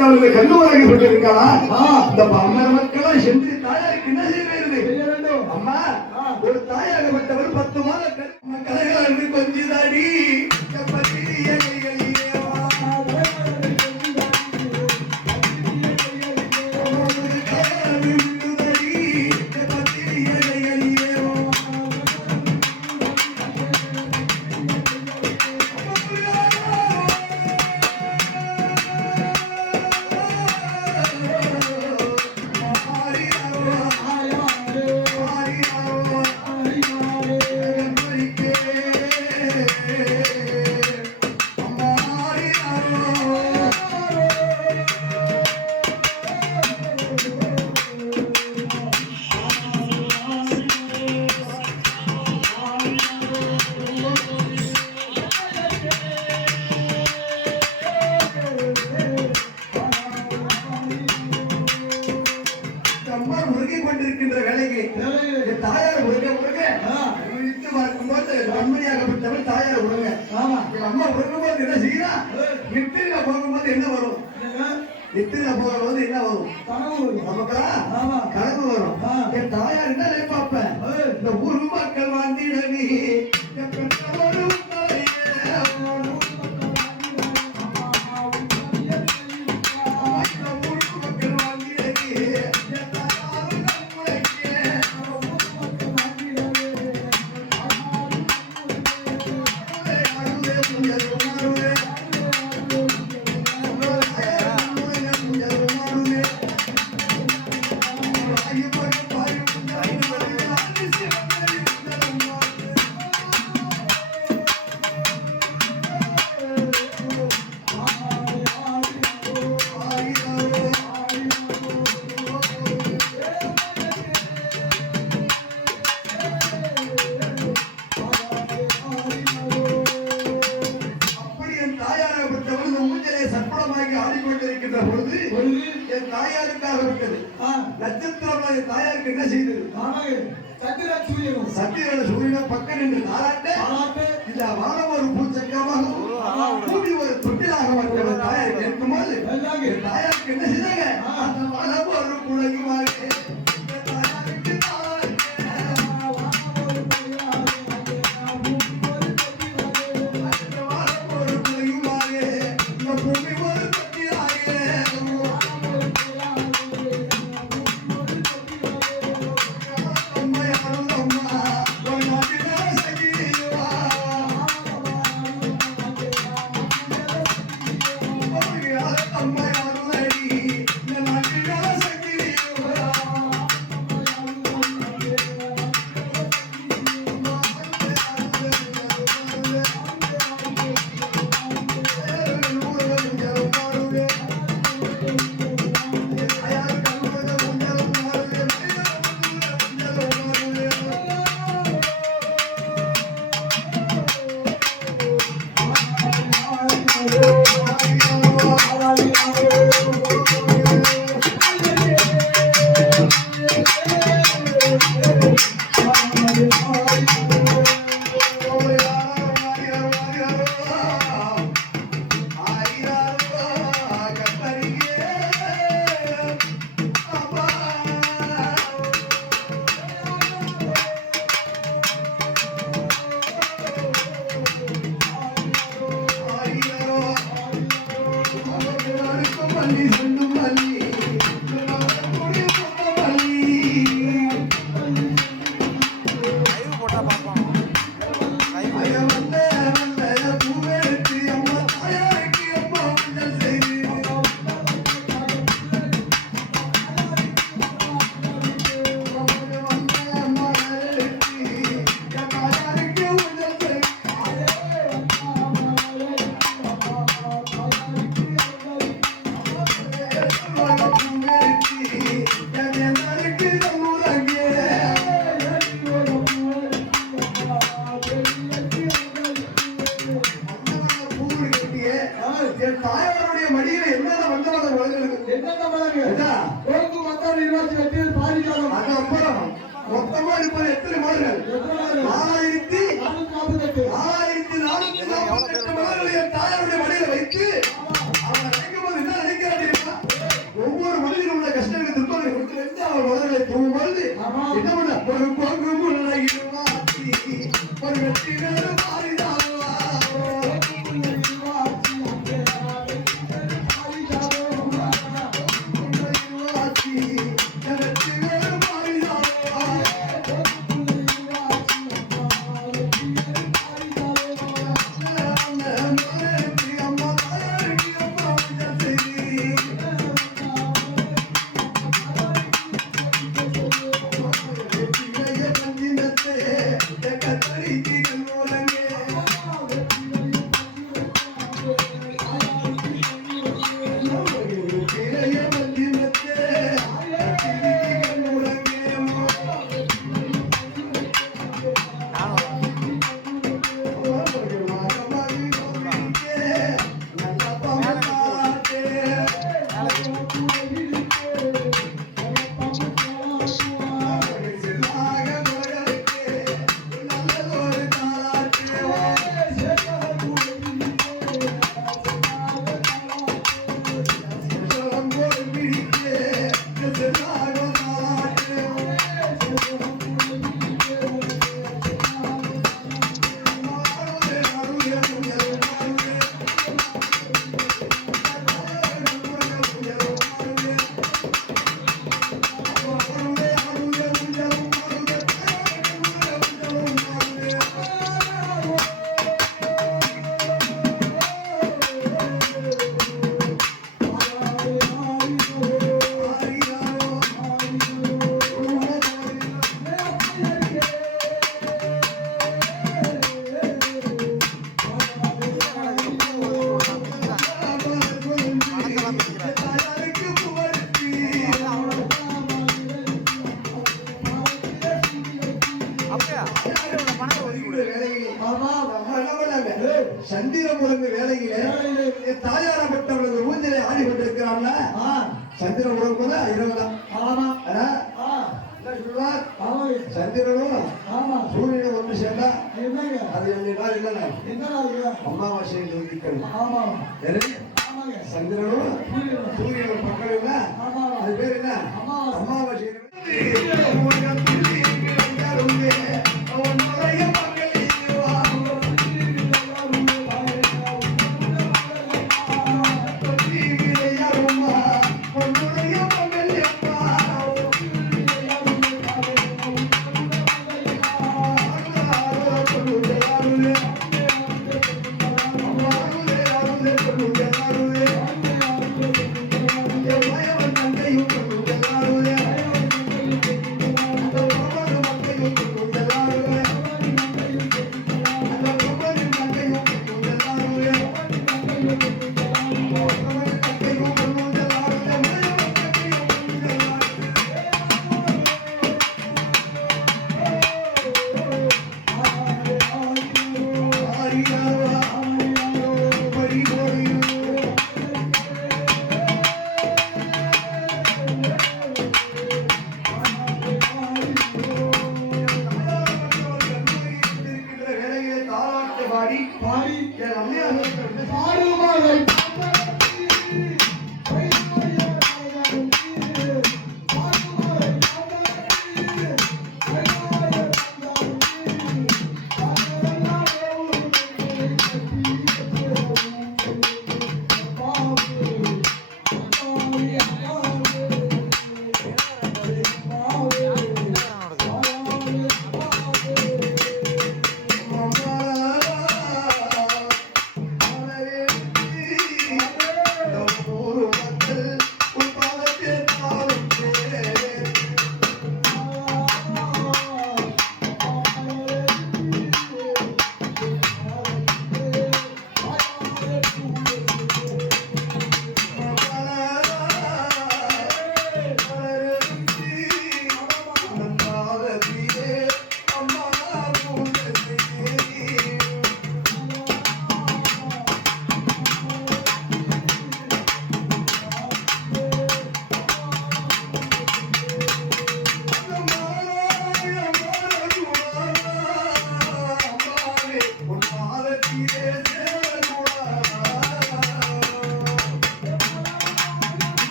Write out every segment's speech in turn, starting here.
தாயாராகப்பட்டவர்கள் கண்ணுவராகப்பட்டிருக்காளா? இந்த அம்மர் மக்களால் சென்று தாயாருக்கு என்ன செய்ய வேண்டும்? அம்மா, ஒரு தாயாகப்பட்டவர் 10 மாத கலைகள் கொஞ்சிதாடி கொண்டிருக்கின்ற வேலைக்கு தாயார் உருக உருக விழித்து பார்க்கும்போது கண்மணியாகப்பட்டவள் தாயார் உருங்க. அம்மா உருகும்போது என்ன செய்யறா? நித்திரில போகும்போது என்ன வரும்? நித்திரில போகும்போது என்ன வரும்? கனவு வரும். என் தாயார் என்ன நினைப்பாப்ப? இந்த ஊர் மக்கள் வாழ்ந்திடவி ஆடிக்கொண்டிருக்கின்ற பொழுது என் தாயாருக்காக விட்டது. நட்சத்திரம் என் தாயாருக்கு என்ன செய்தது? சத்திர சூரியன் பக்கம் நின்று தாராட்ட இந்த வானம் ஒரு பூச்சக்கமாக கூடி ஒரு தொட்டிலாக வந்த தாயார் கேட்கும்போது என் தாயாருக்கு என்ன செய்தாங்க? அந்த வானம் ஒரு குழகுமாக தாயாருடைய மடியில வைத்து அவர் நினைக்கும் போது என்ன நினைக்கிறார்? ஒரு பொங்கு முல்லையில் வாசி ஒரு வெற்றி வேறு மாறிதாவா சந்திரமுருங்க வேலையிலே தாயாரப்பட்டவர்கள் ஊஞ்சலை ஆடி கொண்டிருக்கிறாங்க. சந்திரமுருங்க இரவுதான். சந்திரனும் சூரியனும் ஒன்று சேர்ந்தா அது என்ன அமாவாசை சந்திரனும் சூரியனும் பக்கம் அது பேர் என்ன அமாவாசை.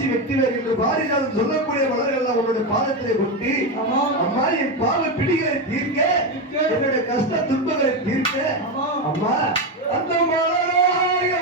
காமாட்சி வெற்றிவேல் என்று பாரிஜாதம் சொல்லக்கூடிய மலர்கள் உன்னுடைய பாதத்திலே கொட்டி அம்மா என் பாவ பிடிகளை தீர்க்க என்னுடைய கஷ்ட துன்பங்களை தீர்க்க அம்மா அந்த மலராய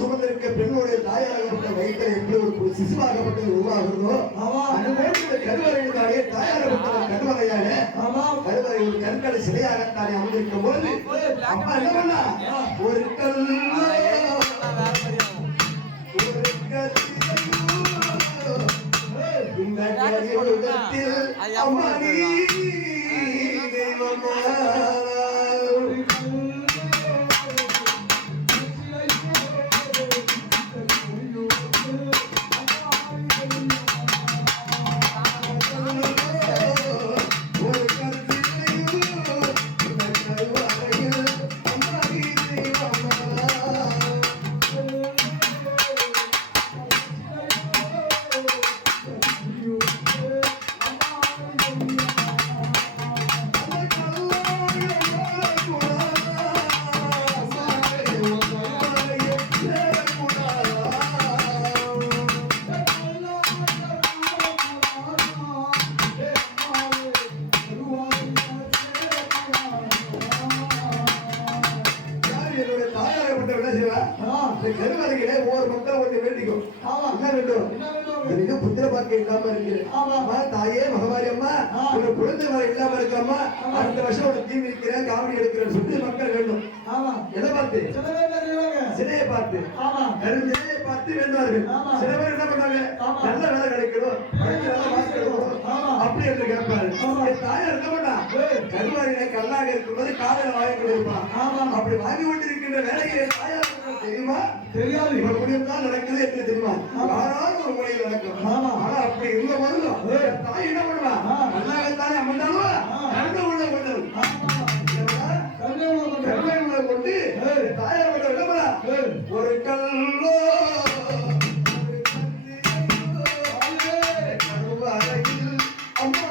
சுமந்திருக்க பெண்ணுடைய தாயாகப்பட்ட வயிற்றை எப்படி ஒரு சிசுவாகப்பட்டது உருவாகிறதோ அதுபோன்று கருவறையினாலே தாயாகப்பட்ட கருவறையாக கருவறை ஒரு கற்களை சிலையாகத்தானே அமர்ந்திருக்கும் போது அப்பா என்ன பண்ணா ஒரு கல் இந்த கலியுகத்தில் அம்மா நீ தெய்வமா கருவறையிலே ஒவ்வொரு மக்கள் கொஞ்சம் வேண்டிக்கும் என்ன வேண்டும் எனக்கு புத்திர பாக்கியம் இல்லாம இருக்கு அம்மா தாயே மகமாரி அம்மா ஒரு குழந்தை வர இல்லாம இருக்காமா அடுத்த வருஷம் ஒரு தீ இருக்கிறேன் காவடி எடுக்கிறேன் சொல்லி மக்கள் வேண்டும் எதை பார்த்து சிலையை பார்த்து சிலையை பார்த்து வேண்டுவார்கள் சில பேர் என்ன பண்ணாங்க நல்ல வேலை கிடைக்கணும் அப்படி என்று கேட்பாரு தாயார் இருக்க மாட்டா கருவாரியில கல்லாக இருக்கும்போது காதல வாங்கி கொண்டிருப்பான் அப்படி வாங்கி கொண்டிருக்கின்ற வேலையை தாயார் தெரியுமா தெரியாது இவர் முடியும் தான் நடக்குது என்று தெரியுமா யாராவது ஒரு முறையில் நடக்கும் ஆனா அப்படி இருந்த போதும் தாய் என்ன பண்ணுவா நல்லாகத்தானே அமர்ந்தாலும் கருணை உள்ள கொண்டது கருணை உள்ள கொண்டு தாயார் கொண்ட விளம்பரா ஒரு கல்லோ கருவறையில் அம்மா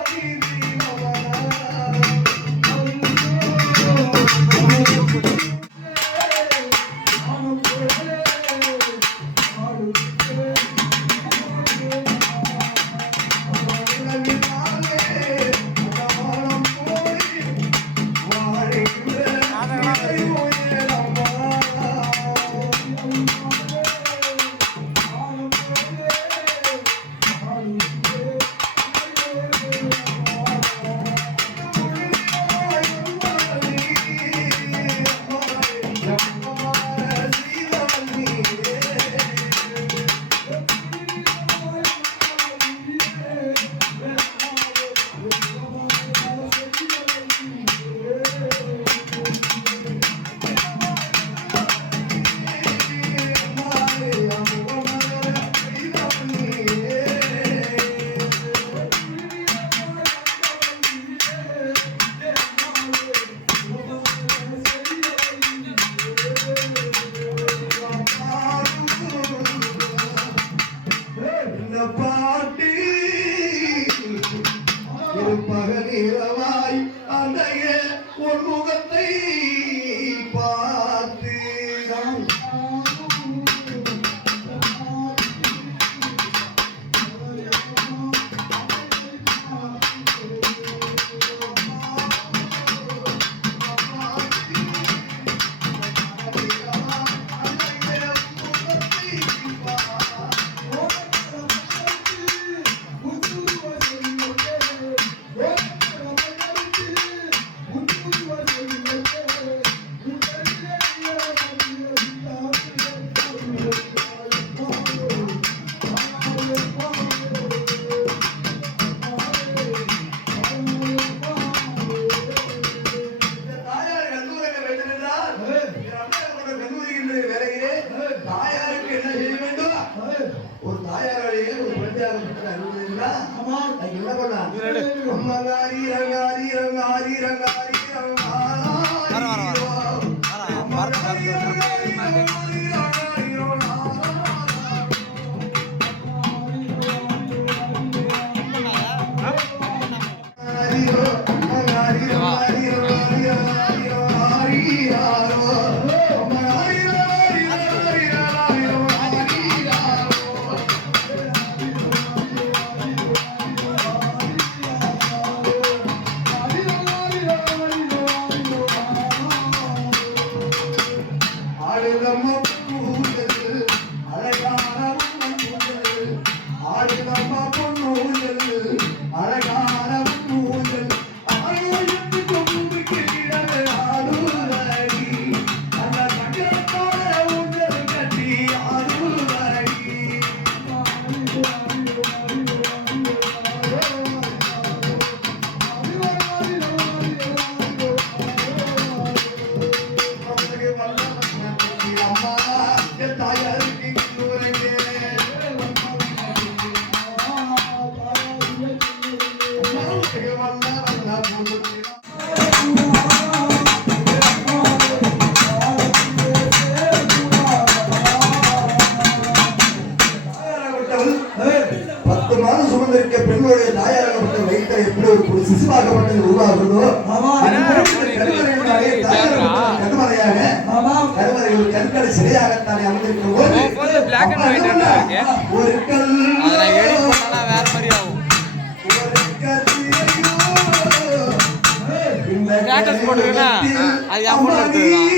பகலிரவாய் அடைய ஒரு முகத்தை பார்த்து ஒரு தாயாராலேயே ஒரு குழந்தையாக என்ன பண்ணா அம்மங்காரி ரங்காரி ரங்காரி ரங்காரி ரங்காரி உங்களுடைய தாயாராகப்பட்ட வயிற்றை எப்படி ஒரு சிசுவாகப்பட்டது உருவாகுதோ கருமறையாக கருமறை ஒரு கற்களை சிலையாகத்தானே அமைந்திருக்கும் போது ஒரு கல் வேற மாதிரி ஆகும். ஸ்டேட்டஸ் போட்டுருக்கா அது என் போன்ல எடுத்துக்கலாம்.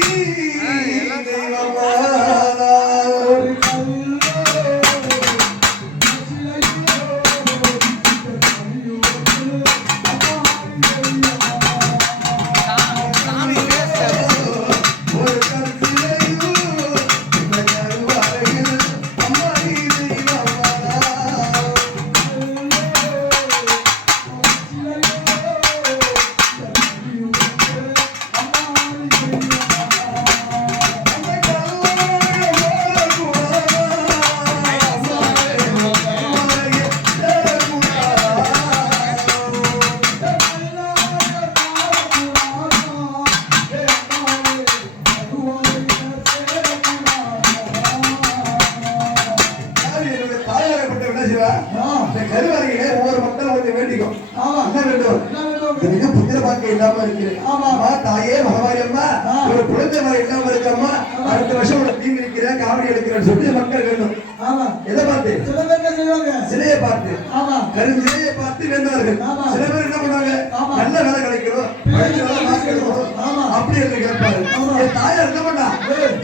கருவறையிலே ஒவ்வொரு மக்கள் வந்து வேண்டிக்கும். என்ன வேண்டும்? எனக்கு புத்திர பாக்கியம் இல்லாம இருக்கு. ஆமா தாயே மகமாரி அம்மா ஒரு குழந்தை மாதிரி இல்லாம இருக்கம்மா, அடுத்த வருஷம் ஒரு தீ இருக்கிற காவடி எடுக்கிறேன்னு சொல்லி மக்கள் வேண்டும். எதை பார்த்து? சிலையை பார்த்து, கருஞ்சிலையை பார்த்து வேண்டுவார்கள். சில பேர் என்ன பண்ணுவாங்க, நல்ல வேலை கிடைக்கணும் அப்படி என்று கேட்பாரு. தாயார் என்ன பண்ணா,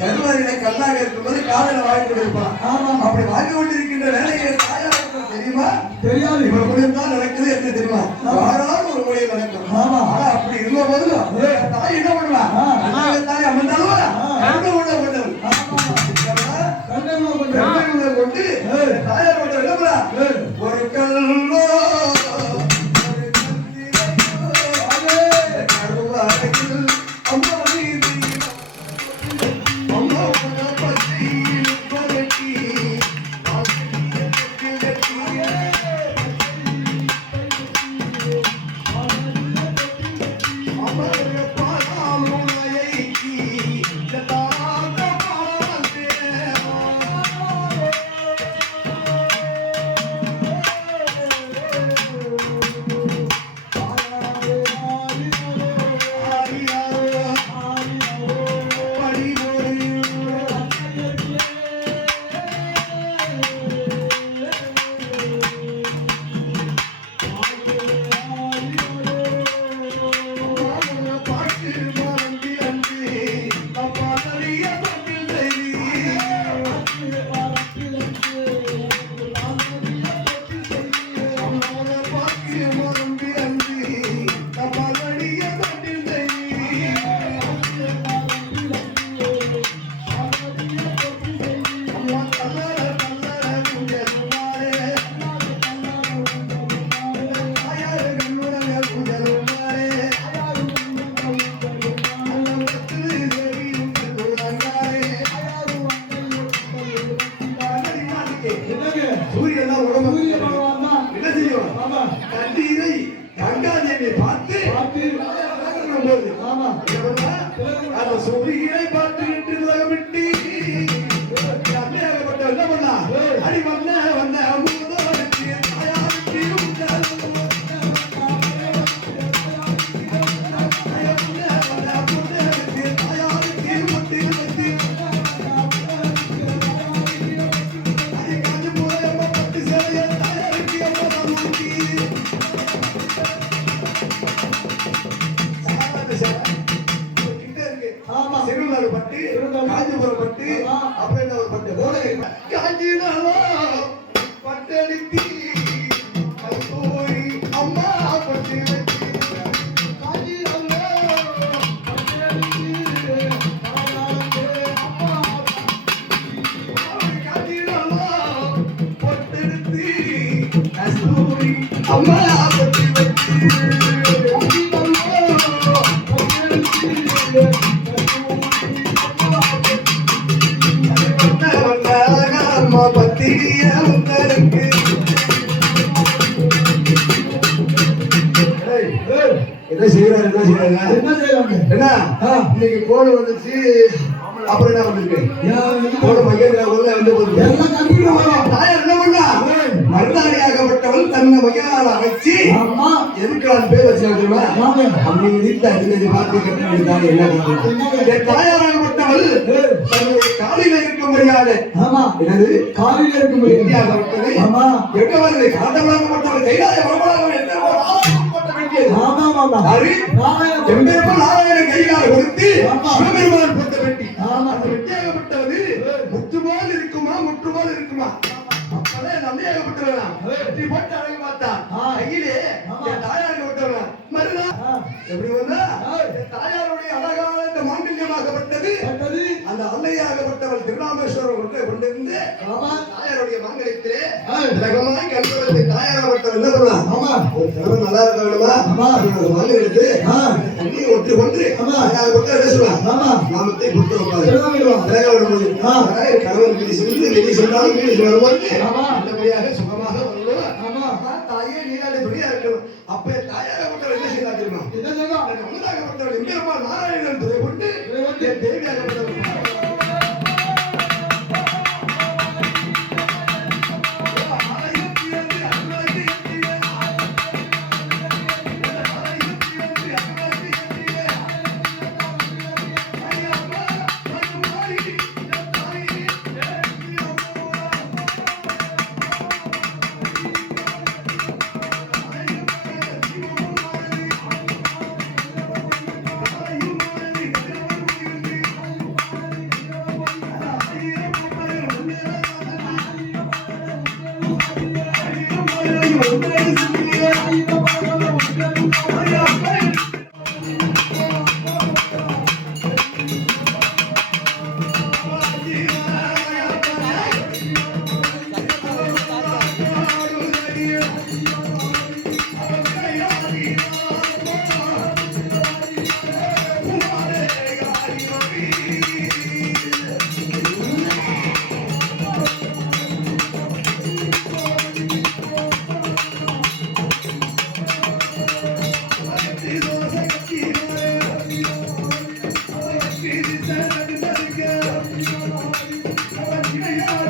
கருவறையில கல்லாக இருக்கும்போது காதல வாங்கி கொண்டிருப்பான். அப்படி வாங்கி கொண்டிருக்கின்ற வேலையை தாயார் தெரியுமா? தெரியாது. இவ்வளவு மொழியும் தான் நடக்குது என்று தெரியுமா? யாராவது ஒரு மொழியில் நடக்கும். ஆனா அப்படி இருந்த போது தாய் என்ன பண்ணுவா, தாய் அமர்ந்தாலும் கண்ணு உள்ள கொண்டவள் கொண்டு தாயார் கொண்டு விளம்பரா ஒரு கல்லோ அம்மா அம்மா சூரியனை பார்த்து விட்டு விட்டு அம்மையாகப்பட்ட என்ன பண்ணா, அடி வந்த வந்த அமுதவனுக்கு தாயாருக்கு செருநாடு பட்டு, காஞ்சிபுரம் பட்டு, அப்புறம் என்ன ஒரு பட்டு, காஞ்சினாலோ பட்டடித்தி போய் அம்மா பட்டு காஞ்சினாலோ பட்டெடுத்து அம்மா பட்டு பத்திரியா உங்களுக்கு என்ன செய்யறாங்க, என்ன செய்யறாங்க, என்ன இன்னைக்கு கோடு வந்துச்சு, அப்புறம் என்ன வந்திருக்கு கோடு மையம் வந்து தாயார் என்ன பண்ணா மருந்தாணியாகப்பட்ட தாயாராகப்பட்டவள் தன்னை மையால அமைச்சு ஆமா எதுக்கு அவன் பேர் வச்சாங்க தெரியுமா? ஆமா அப்படி நினைத்து அதில் பார்த்து கட்டிவிட்டாங்க. என்ன காரணம்? என் தாயாராகப்பட்டவள் தன்னுடைய காலில் இருக்க முடியாது. ஆமா எனது காலில் இருக்க முடியாது. வித்தியாசப்பட்டது. ஆமா எங்க வருது? காட்டவராகப்பட்டவள் கைலாய வரவராக எத்தனை ஆளாகப்பட்ட வேண்டியது. ஆமா ஆமா யாரு? நாராயண எம்பெருமான் நாராயணன் கையிலாக கொடுத்து ஆமா. சிவபெருமான் கொடுத்த வெட்டி. ஆமா. அந்த வெட்டியாகப்பட்டது முற்றுமால் இருக்குமா முற்றுமால் இருக்குமா? அப்பதான் நன்மையாகப்பட்டவனா வெற்றி போட்டு அழகு பார்த்தா கையிலே என் தாயாருக்கு விட்டவனா மருதா எப்படி வந்தா என் தாயாருடைய அழகான இந்த மாங்கல்யமாகப்பட்டது அந்த அன்னையாகப்பட்டவள் திருநாமேஸ்வரம் கொண்டிருந்து தாயாருடைய மாங்கல்யத்திலே உலகமாய் கண்டவர்கள் தாயாராகப்பட்டவள் என்ன பண்ணா? ஒரு கிழமை நல்லா இருக்க வேணுமா? மாங்கல் எடுத்து தண்ணியை ஒற்றி கொண்டு தாயாராகப்பட்ட என்ன சொல்லுவா? நாமத்தை கொடுத்து வைப்பாரு. கணவன் வெளியே சென்று வெளியே சென்றாலும் வீடு வரும்போது நல்லபடியாக சுகமாக வரணும். தாயே நீராடி துணியா இருக்கணும். அப்ப தாயாகப்பட்டவள் என்ன செய்தா தெரியுமா? அமுதாகப்பட்டவள் எம்பெருமான் நாராயணன் துறை கொண்டு என் தேவியாகப்பட்டவள்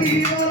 Yeah.